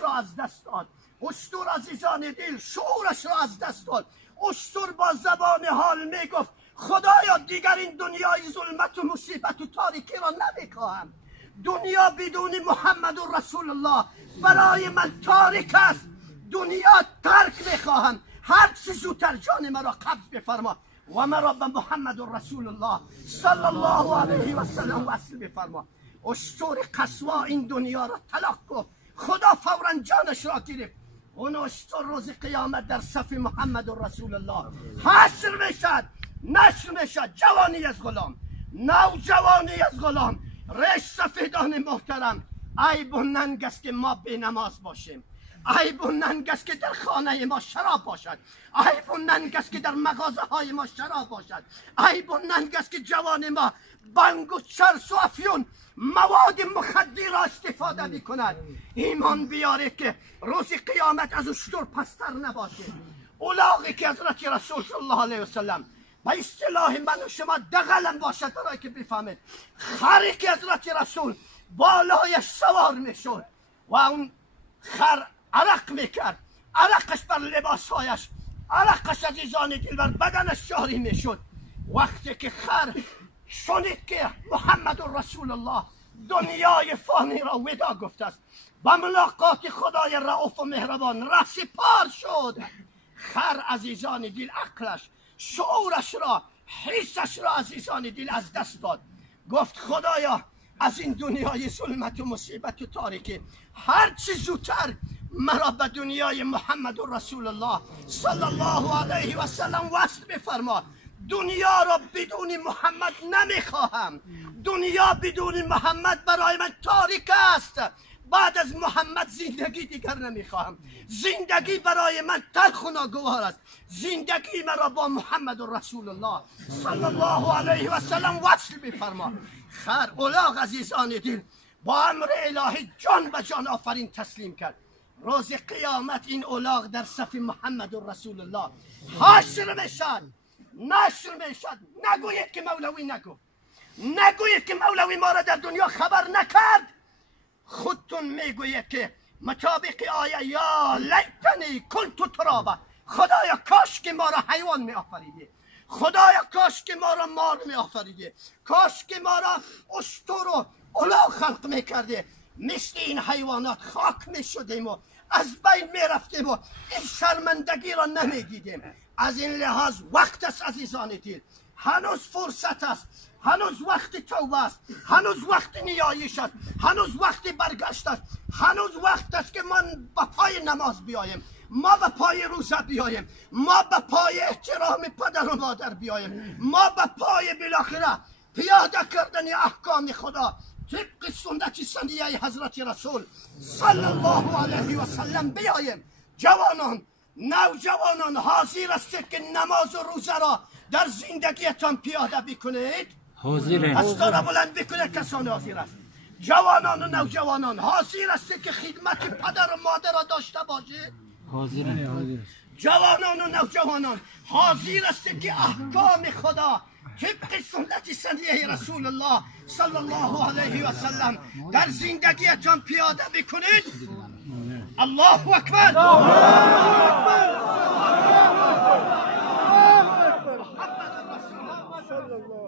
را از دست داد. اشتر عزیزان دل شعورش را از دست داد. اشتر با زبان حال میگفت خدایا دیگر این دنیای ظلمت و مصیبت و تاریکی را نمیخواهم. دنیا بدون محمد و رسول الله برای من تاریک است. دنیا ترک میخواهم. هر چه زودتر جان مرا قبض بفرما و مرا به محمد و رسول الله صلی الله علیه و سلم وصل بفرما. اشتر قسوا این دنیا را طلاق گفت. خدا فورا جانش را گرفت. اون اشتر روز قیامت در صف محمد و رسول الله حشر میشد، نشر میشد. جوانی از غلام، نوجوانی از غلام. ریش سفیدان محترم، عیب و ننگ است که ما بی نماز باشیم. عیب و ننگ است که در خانه ما شراب باشد. عیب و ننگ است که در مغازه های ما شراب باشد. عیب و ننگ است که جوان ما بنگ و چرس و افیون مواد مخدر را استفاده میکند. ایمان بیاره که روز قیامت از اشتر پستر نباشه. الاغی که حضرت رسول صلی الله علیه وسلم به اصطلاح من و شما دغلم باشد برای که بفهمید، خری که حضرت رسول بالایش سوار میشد و اون خر عرق میکرد، عرقش بر لباسهایش، عرقش عزیزان دل بر بدنش جاری میشد. وقتی که خر شنید که محمد رسول الله دنیای فانی را ودا گفته است، با ملاقات خدای رؤوف و مهربان رسیپار شد. خر عزیزان دل عقلش، شعورش را، حسش را عزیزان دل از دست داد. گفت خدایا از این دنیای ظلمت و مصیبت و تاریکی هر چی زودتر مرا به دنیای محمد و رسول الله صلی الله علیه و سلم وصل بفرما. دنیا را بدون محمد نمیخواهم. دنیا بدون محمد برای من تاریک است. بعد از محمد زندگی دیگر نمیخواهم. زندگی برای من تلخ و ناگوار است. زندگی مرا با محمد و رسول الله صلی الله علیه و سلم وصل بفرما. خر الاغ عزیزان دل با امر الهی جان به جان آفرین تسلیم کرد. روز قیامت این الاغ در صف محمد و رسول الله حشر میشد، نشر میشد. نگویید که مولوی نگفت، نگویید که مولوی ما را در دنیا خبر نکرد. خودتون میگویید که مطابق آیه یا لیتنی کنت ترابا، خدایا کاش که ما را حیوان می آفریدی، خدایا کاش که ما را مار می آفریدی، کاش که ما را اشتر و الاغ خلق می کردی. مثل این حیوانات خاک می شدیم و از بین می رفتیم و این شرمندگی را نمی دیدیم. از این لحاظ وقت است عزیزان دل، هنوز فرصت است، هنوز وقت توبه است، هنوز وقت نیایش است، هنوز وقت برگشت است، هنوز وقت است که من به پای نماز بیایم، ما به پای روزه بیایم، ما به پای احترام پدر و مادر بیایم، ما به پای بالاخره پیاده کردن احکام خدا طبق سنت سنیه حضرت رسول صلی الله علیه و سلم بیایم. جوانان، نوجوانان حاضر هستید که نماز و روزه را در زندگیتان پیاده بکنید؟ حاضرم. دستا را بلند بکنید کسان حاضر است. جوانان و نوجوانان حاضر هستید که خدمت پدر و مادر را داشته باشید؟ حاضرم. جوانان و نوجوانان حاضر هستید که احکام خدا طبق سنت سنیه رسول الله صلی الله علیه و سلم در زندگیتان پیاده بکنید؟ الله اکبر.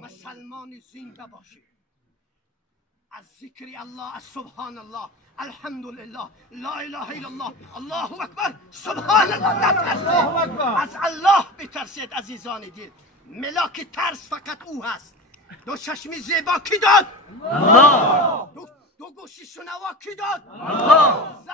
مسلمان زنده باشید. از ذکر الله، از سبحان الله، الحمدلله، لا اله الا الله، الله اکبر، سبحان الله نترسید. از الله بترسید عزیزان دل. ملاک ترس فقط او هست. دو چشمی زیبا کی داد؟ الله. دو گوشی شنوا کی داد؟ الله.